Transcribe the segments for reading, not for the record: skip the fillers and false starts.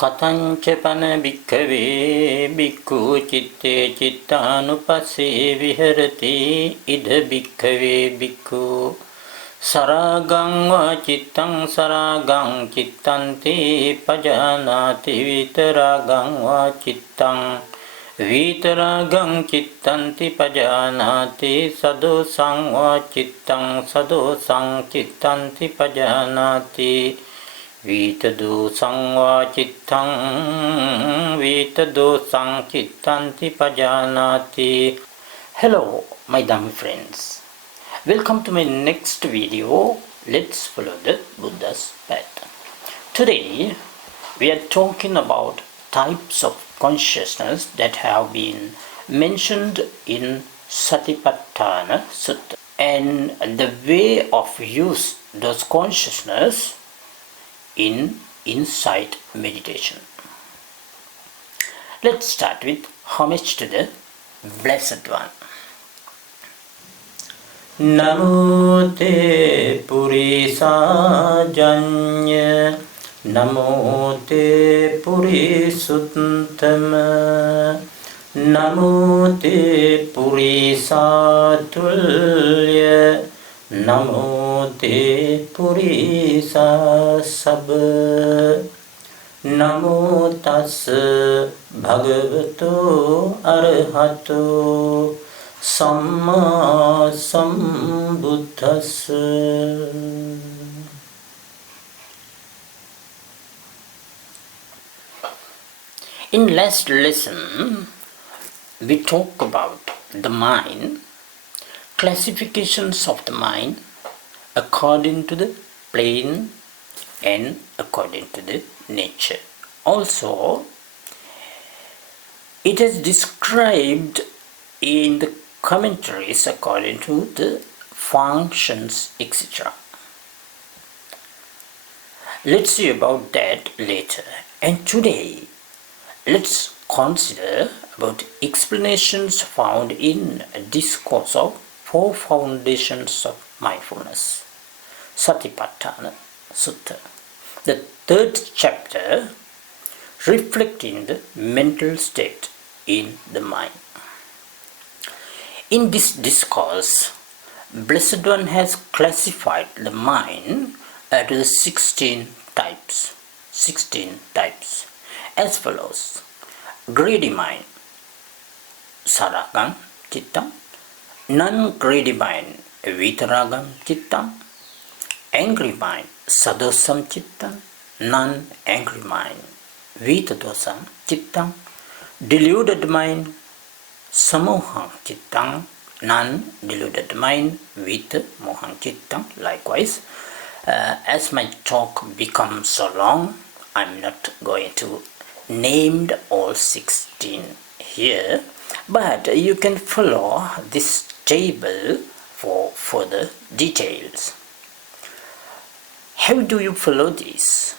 කතංච පන භික්ඛවේ භික්ඛු චිත්තේ චිත්තානුපස්සේ විහෙරති ඉද භික්ඛවේ භික්ඛු සරාගං වා චිත්තං සරාගං චිත්තන්ති පජානාති විතරාගං වා චිත්තං විතරාගං චිත්තන්ති පජානාති සදෝසං වා චිත්තං සදෝසං චිත්තන්ති පජානාති Vitadosang va cittang Vitadosang cittanti pajanati. Hello my dummy friends, welcome to my next video. Let's follow the Buddha's path. Today we are talking about types of consciousness that have been mentioned in Satipatthana Sutta and the way of use those consciousness in insight meditation. Let's start with homage to the Blessed One. Namo te purisa janya, Namo te purisuttama, Namo te purisa tulya, Namo te purisa sabba, Namo tassa bhagavato arahato samma sambuddhassa. In last lesson, we talked about the mind, classifications of the mind according to the plane and according to the nature. Also, it is described in the commentaries according to the functions, etc. Let's see about that later. And today, let's consider about explanations found in a discourse of Four Foundations of Mindfulness, Satipatthana Sutta, the third chapter, reflecting the mental state in the mind. In this discourse, Blessed One has classified the mind into 16 types. 16 types as follows: greedy mind, saragam cittam; non-greedy mind, vitaragam cittam; angry mind, sadosam cittam; non-angry mind, vitadosam cittam; deluded mind, samoham cittam; non-deluded mind, vitamoham cittam. Likewise, as my talk becomes so long, I'm not going to name all 16 here, but you can follow this table for further details. How do you follow this?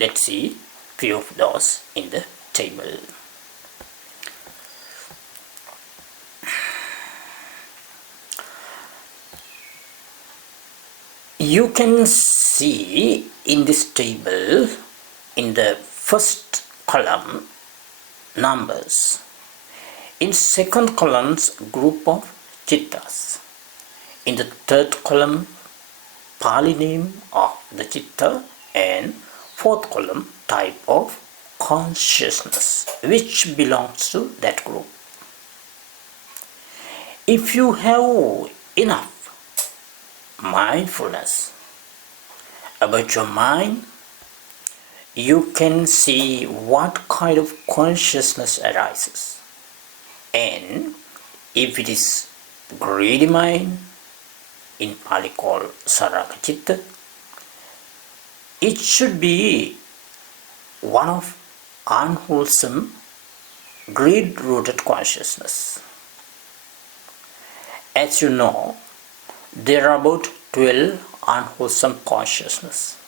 Let's see few of those in the table. You can see in this table, in the first column, numbers. In second columns, group of chittas. In the third column, Pali name of the chitta, and fourth column, type of consciousness which belongs to that group. If you have enough mindfulness about your mind, you can see what kind of consciousness arises. And if it is greedy mind, in Pali called Saraga Chitta, it should be one of unwholesome, greed-rooted consciousness. As you know, there are about 12 unwholesome consciousness.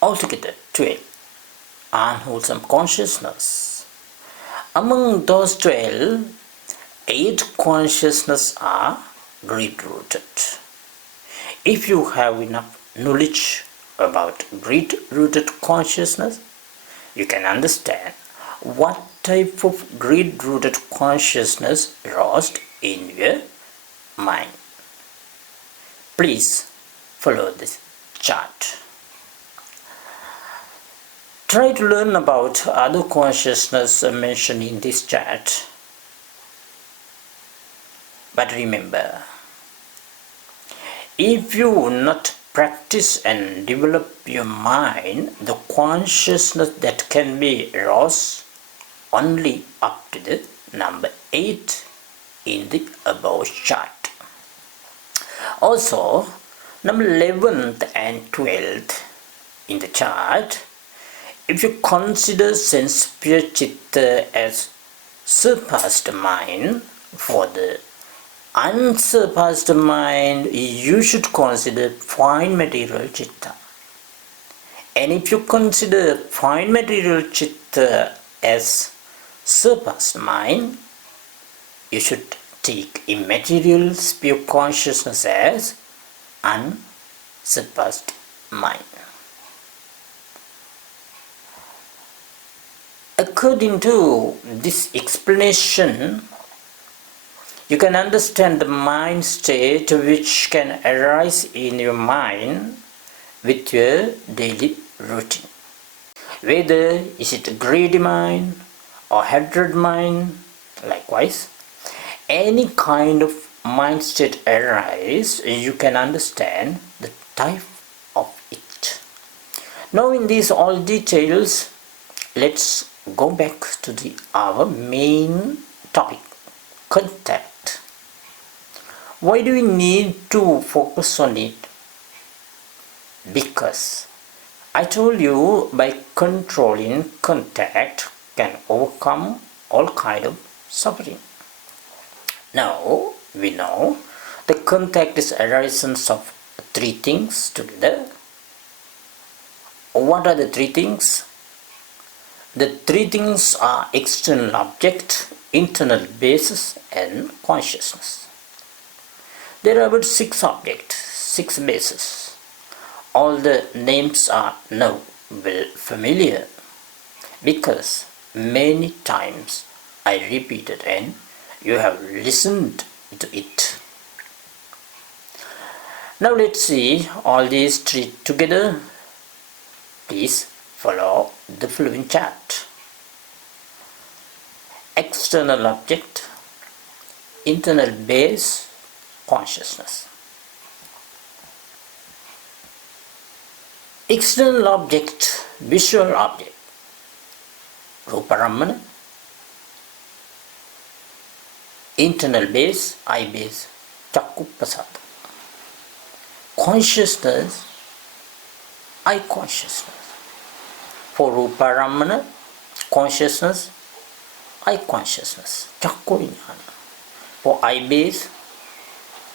Altogether 12 unwholesome consciousness. Among those 12, 8 consciousness are greed rooted. If you have enough knowledge about grid-rooted consciousness, you can understand what type of grid-rooted consciousness arose in your mind. Please follow this chart. Try to learn about other consciousness mentioned in this chart. But remember, if you not practice and develop your mind, the consciousness that can be aroused only up to the number 8 in the above chart. Also, number 11th and 12th in the chart, if you consider sense pure chitta as surpassed mind, for the unsurpassed mind you should consider fine material chitta. And if you consider fine material chitta as surpassed mind, you should take immaterial pure consciousness as unsurpassed mind. According to this explanation, you can understand the mind state which can arise in your mind with your daily routine. Whether is it a greedy mind or hatred mind, likewise, any kind of mind state arise, you can understand the type of it. Knowing these all details, let's go back to our main topic, contact. Why do we need to focus on it? Because I told you by controlling contact can overcome all kind of suffering. Now we know the contact is arisings of 3 things together. What are the 3 things? The 3 things are external object, internal basis and consciousness. There are about 6 objects, 6 bases. All the names are now well familiar because many times I repeated and you have listened to it. Now let's see all these 3 together. Please follow the following chart. External object, internal base, consciousness. External object, visual object, Rupa-Ramana. Internal base, eye base, Aniccanupassana. Consciousness, eye consciousness. For Rupa-Ramana, consciousness, eye consciousness, Chakku Vijnana. For eye base,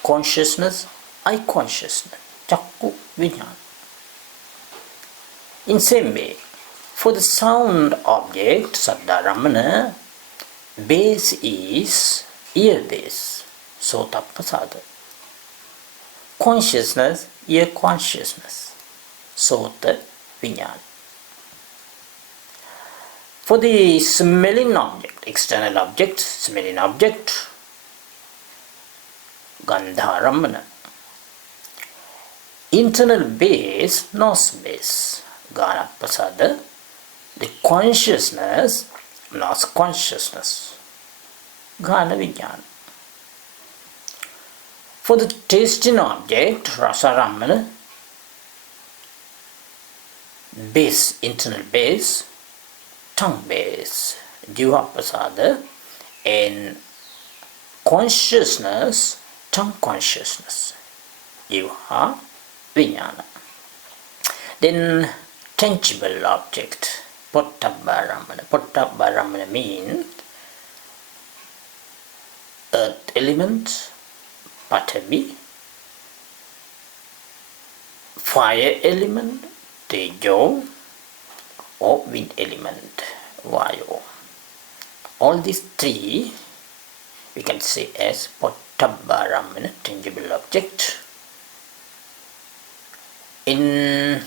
consciousness, eye consciousness, Chakku Vijnana. In same way, for the sound object, Saddha-Ramana, base is ear base, Sota-Pasada. Consciousness, ear consciousness, Sota Vijnana. For the smelling object, external object, smelling object, Gandha-Ramana. Internal base, nose base, Gana-Pasada. The consciousness, nose consciousness, Gana Vijnana. For the tasting object, Rasa-Ramana, base, internal base, tongue base, Jiva-Pasada, and consciousness, tongue consciousness, Jiva Vijnana. Then tangible object, Pottabha-Ramana. Pottabha-Ramana means earth element, Patavi, fire element, Tejo, or wind element, Vayu. All these 3 we can say as Pottabha-Ramana, tangible object. In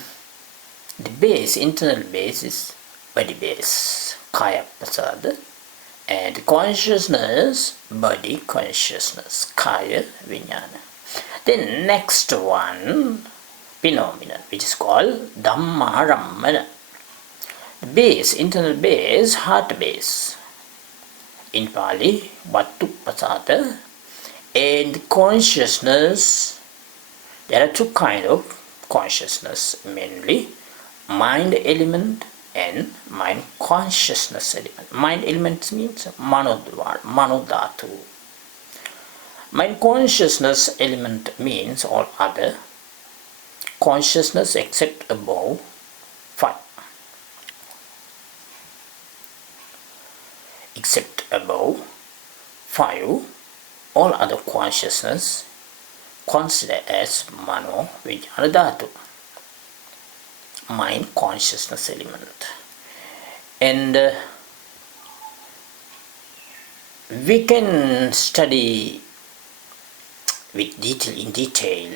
The base, internal base is body base, Kaya-pasada, and consciousness, body consciousness, Kaya Vijnana. Then next one, phenomenon, which is called Dhamma-rammana. The base, internal base, heart base. In Pali, Vattu-pasada, and consciousness. There are two kinds of consciousness, mainly mind element and mind consciousness element. Mind element means manodhatu. Mind consciousness element means all other consciousness except above 5. Except above 5, all other consciousness considered as mano vijnana dhatu, mind consciousness element. And we can study with in detail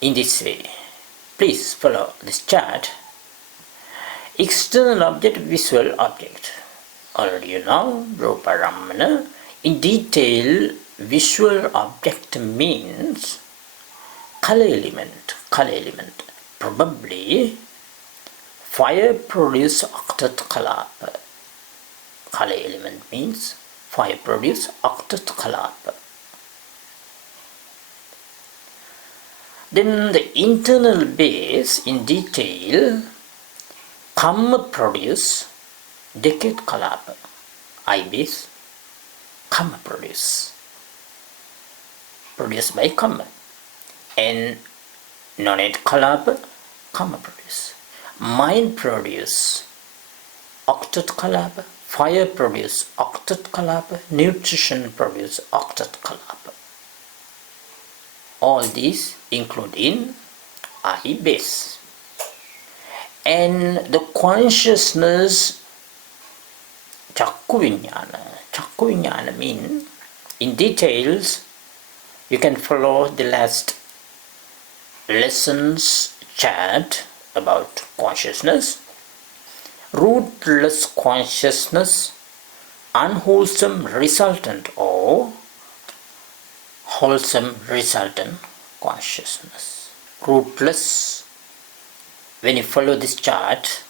in this way. Please follow this chart. External object, visual object. Already you know, Rupa Ramana. In detail, visual object means color element. Probably fire produce octet kalapa. Color element means fire produce octet kalapa. Then the internal base, in detail, Kamma produce decade kalapa. I base, Kamma produced by Kamma. And non-it kalapa, Kamma produce. Mind produce octet kalapa. Fire produce octet kalapa. Nutrition produce octet kalapa. All these include in I base. And the consciousness Chakku Vijnana means, in details, you can follow the last lessons chat about consciousness. Rootless consciousness, unwholesome resultant or wholesome resultant consciousness. Rootless. When you follow this chart,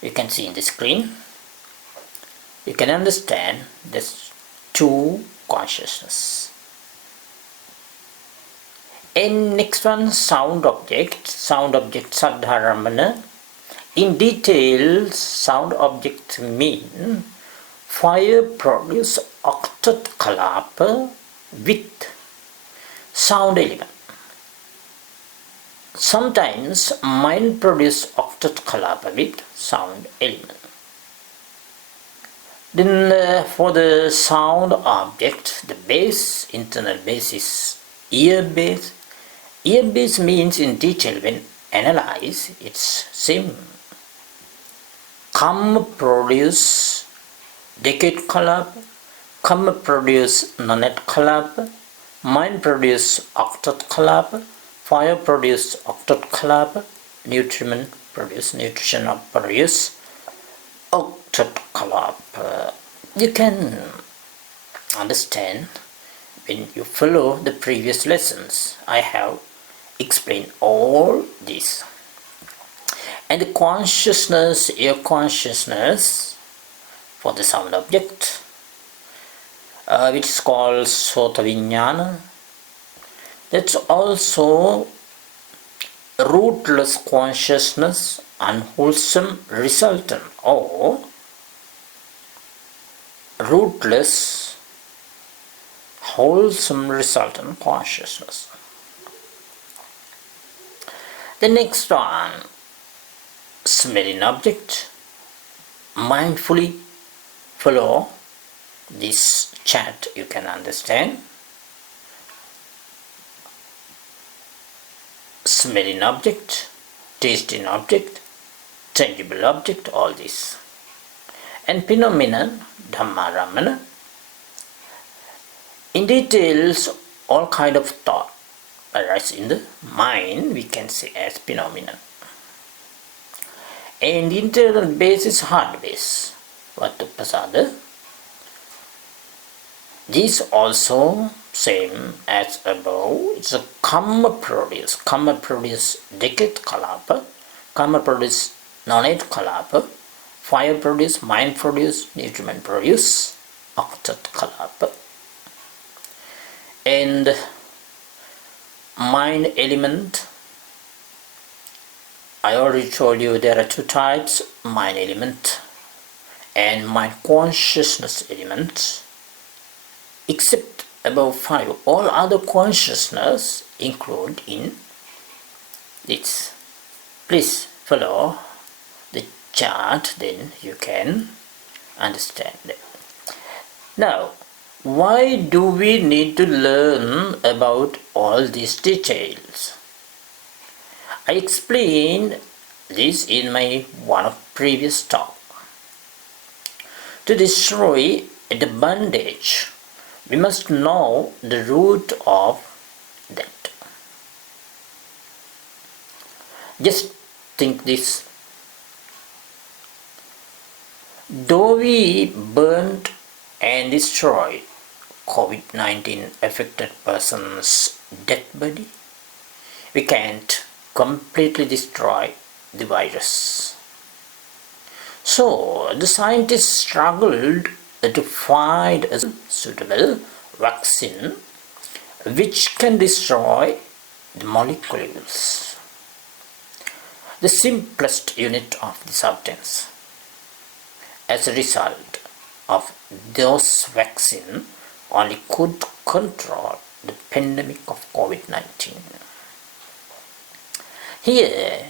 you can see in the screen, you can understand this two consciousness. And next one, sound object Saddharamana. In detail, sound object mean fire produce octet kalapa with sound element. Sometimes mind produce octet kalapa with sound element. Then for the sound object, the base, internal base is ear base. Ear base means, in detail when analyze, it's same. Kamma produce decade kalapa, Kamma produce non-it kalapa, mind produce octet kalapa, fire produce octet kalapa, nutrition produce octet kalapa. You can understand when you follow the previous lessons. I have explained all this. And the consciousness, your consciousness for the sound object, which is called Sota Vijnana, that's also rootless consciousness, unwholesome resultant, or rootless wholesome resultant consciousness. The next one, smelling object. Mindfully follow this chat, you can understand. Smelling object, tasting object, tangible object, all this. And phenomenon, Dhamma-ramana. In details, all kind of thought. arise in the mind, we can say as phenomena. And internal base is hard base. Vatuppasada. This also same as above. It's a karma produce. Karma produce decade kalapa. Karma produce knowledge kalapa. Fire produce, mind produce, nutriment produce, octet kalapa. And mind element, I already told you there are two types, mind element and mind consciousness element. Except above 5, all other consciousness include in this. Please follow the chart, then you can understand it. Now, why do we need to learn about all these details? I explained this in my one of previous talk. To destroy the bondage, we must know the root of that. Just think this. Though we burnt and destroyed COVID-19 affected person's dead body, we can't completely destroy the virus. So the scientists struggled to find a suitable vaccine which can destroy the molecules, the simplest unit of the substance. As a result of those vaccines only could control the pandemic of COVID-19. Here,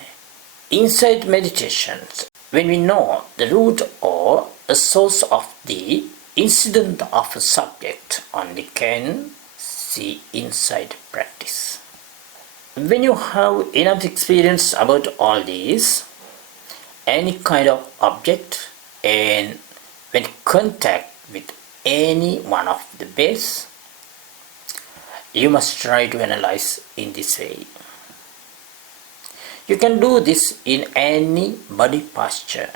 inside meditations, when we know the root or a source of the incident of a subject, only can see inside practice. When you have enough experience about all these, any kind of object, and when contact with any one of the base, you must try to analyze in this way. You can do this in any body posture.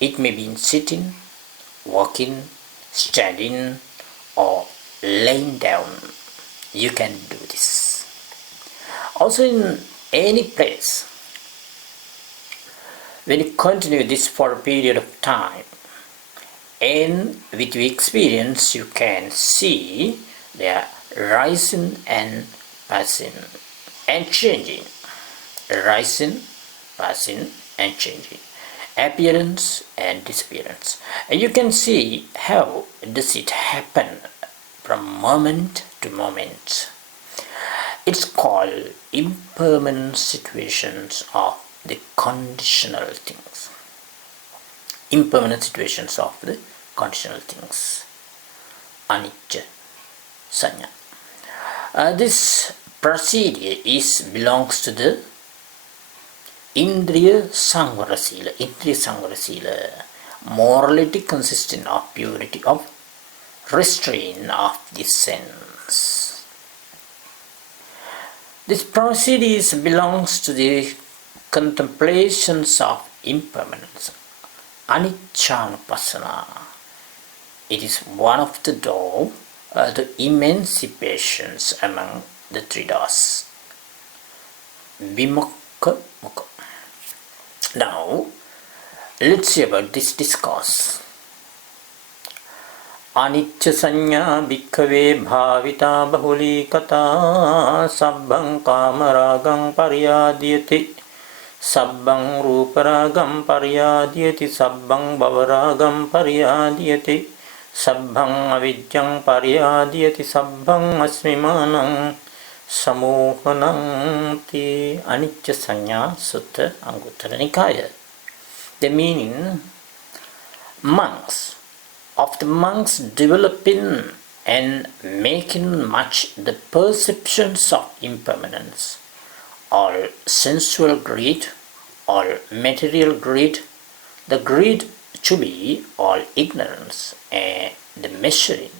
It may be in sitting, walking, standing, or laying down. You can do this. Also in any place. When you continue this for a period of time, and with your experience, you can see they are rising and passing and changing. Rising, passing and changing. Appearance and disappearance. And you can see how does it happen from moment to moment. It's called impermanent situations of the conditional things. Impermanent situations of the conditional things. Anicca Sanya. This procedure belongs to the Indriya Sangvara Sila. Indriya Sangvara Sila. Morality consisting of purity of restraint of the sense. This procedure belongs to the contemplations of impermanence. Aniccanupassana. It is one of the door to emancipations among the three doors. Vimukha Mukha. Now, let's see about this discourse. Anicca sanya bhikkhave bhavita bahulikata sabbang kamaragam paryadhyati sabbang ruparagam paryadhyati sabbang bhavaragam paryadhyati sabbang avidyang paryadhyati sabbang asmimanam samohananti. Anicca Sanya Sutta Anguttara Nikaya. The meaning, of the monks developing and making much the perceptions of impermanence, all sensual greed, all material greed, the greed to be all ignorance, and the measuring.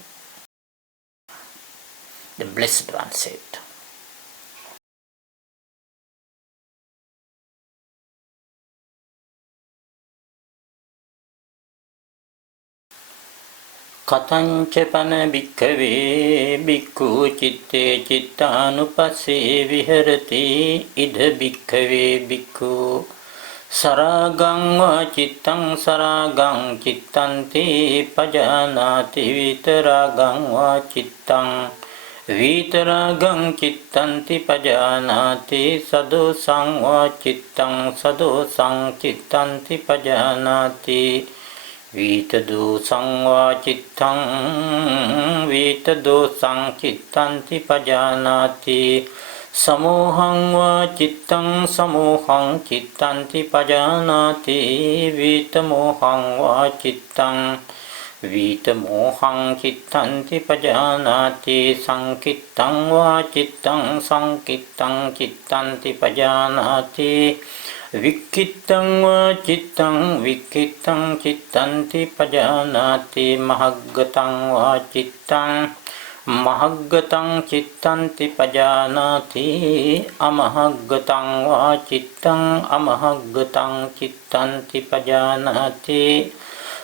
The Blessed One said, කතංච පන භික්ඛවේ භික්ඛු චිත්තේ චිත්තානුපස්සේ විහෙරති ඉද භික්ඛවේ භික්ඛු සරාගං වා චිත්තං සරාගං චිත්තන්ති පජානාති විතරාගං වා චිත්තං විතරාගං චිත්තන්ති පජානාති සදෝසං වා චිත්තං සදෝසං චිත්තන්ති පජානාති විතදෝසං වා චිත්තං විතදෝසං චිත්තන්ති පජානාති සමෝහං වා චිත්තං සමෝහං චිත්තන්ති පජානාති විතමෝහං වා චිත්තං විතමෝහං චිත්තන්ති පජානාති සංකිත්තං වා චිත්තං සංකිත්තං චිත්තන්ති පජානාති වික්ඛිත්තං වා චිත්තං වික්ඛිත්තං චිත්තන්ති පජානාති මහග්ගතං වා චිත්තං මහග්ගතං චිත්තන්ති පජානාති අමහග්ගතං වා චිත්තං අමහග්ගතං චිත්තන්ති පජානාති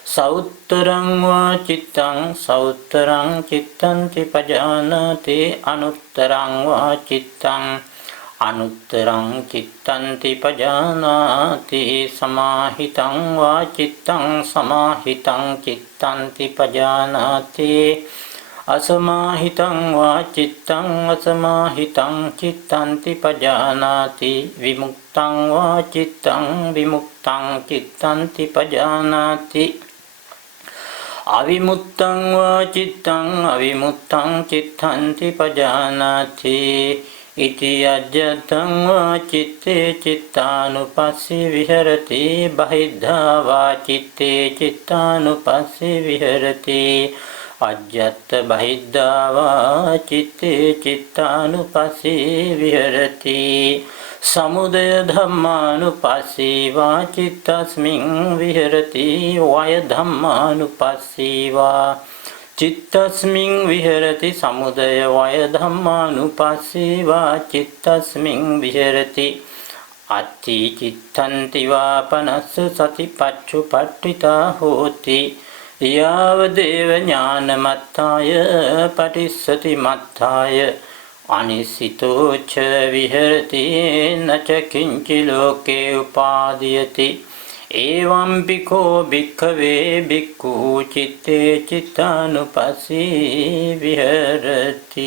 සෞත්තරං වා චිත්තං සෞත්තරං චිත්තන්ති පජානාති අනුත්තරං වා චිත්තං අනුත්තරං චිත්තන්ති පජානාති සමාහිතං වා චිත්තං සමාහිතං චිත්තන්ති පජානාති අසමාහිතං වා චිත්තං අසමාහිතං චිත්තන්ති පජානාති විමුක්තං වා චිත්තං විමුක්තං චිත්තන්ති පජානාති අවිමුත්තං වා චිත්තං අවිමුත්තං චිත්තන්ති පජානාති ඉති අජ්ජතං වා චිත්තේ චිත්තානුපස්සී විහෙරති බහිද්ධා වා චිත්තේ චිත්තානුපස්සී විහෙරති අජ්ජත් බහිද්ධා වා චිත්තේ චිත්තානුපස්සී විහෙරති සමුදය ධම්මානුපස්සී වා චිත්තස්මින් විහෙරති වය ධම්මානුපස්සී වා චිත්තස්මින් විහෙරති සමුදය වය ධම්මානුපස්සී වා චිත්තස්මින් විහෙරති අත්ථි චිත්තන්ති වා පනස්ස සතිපච්චුපට්ඨිතා හෝති යාවදේව ඥානමත්තාය පටිස්සති මත්තාය අනිසිතෝ ච විහෙරති නච කිංචි ලෝකේ උපාදීයති එවං බිකෝ භික්ඛවේ භික්ඛු චිත්තේ චිත්තානුපස්සී විහෙරති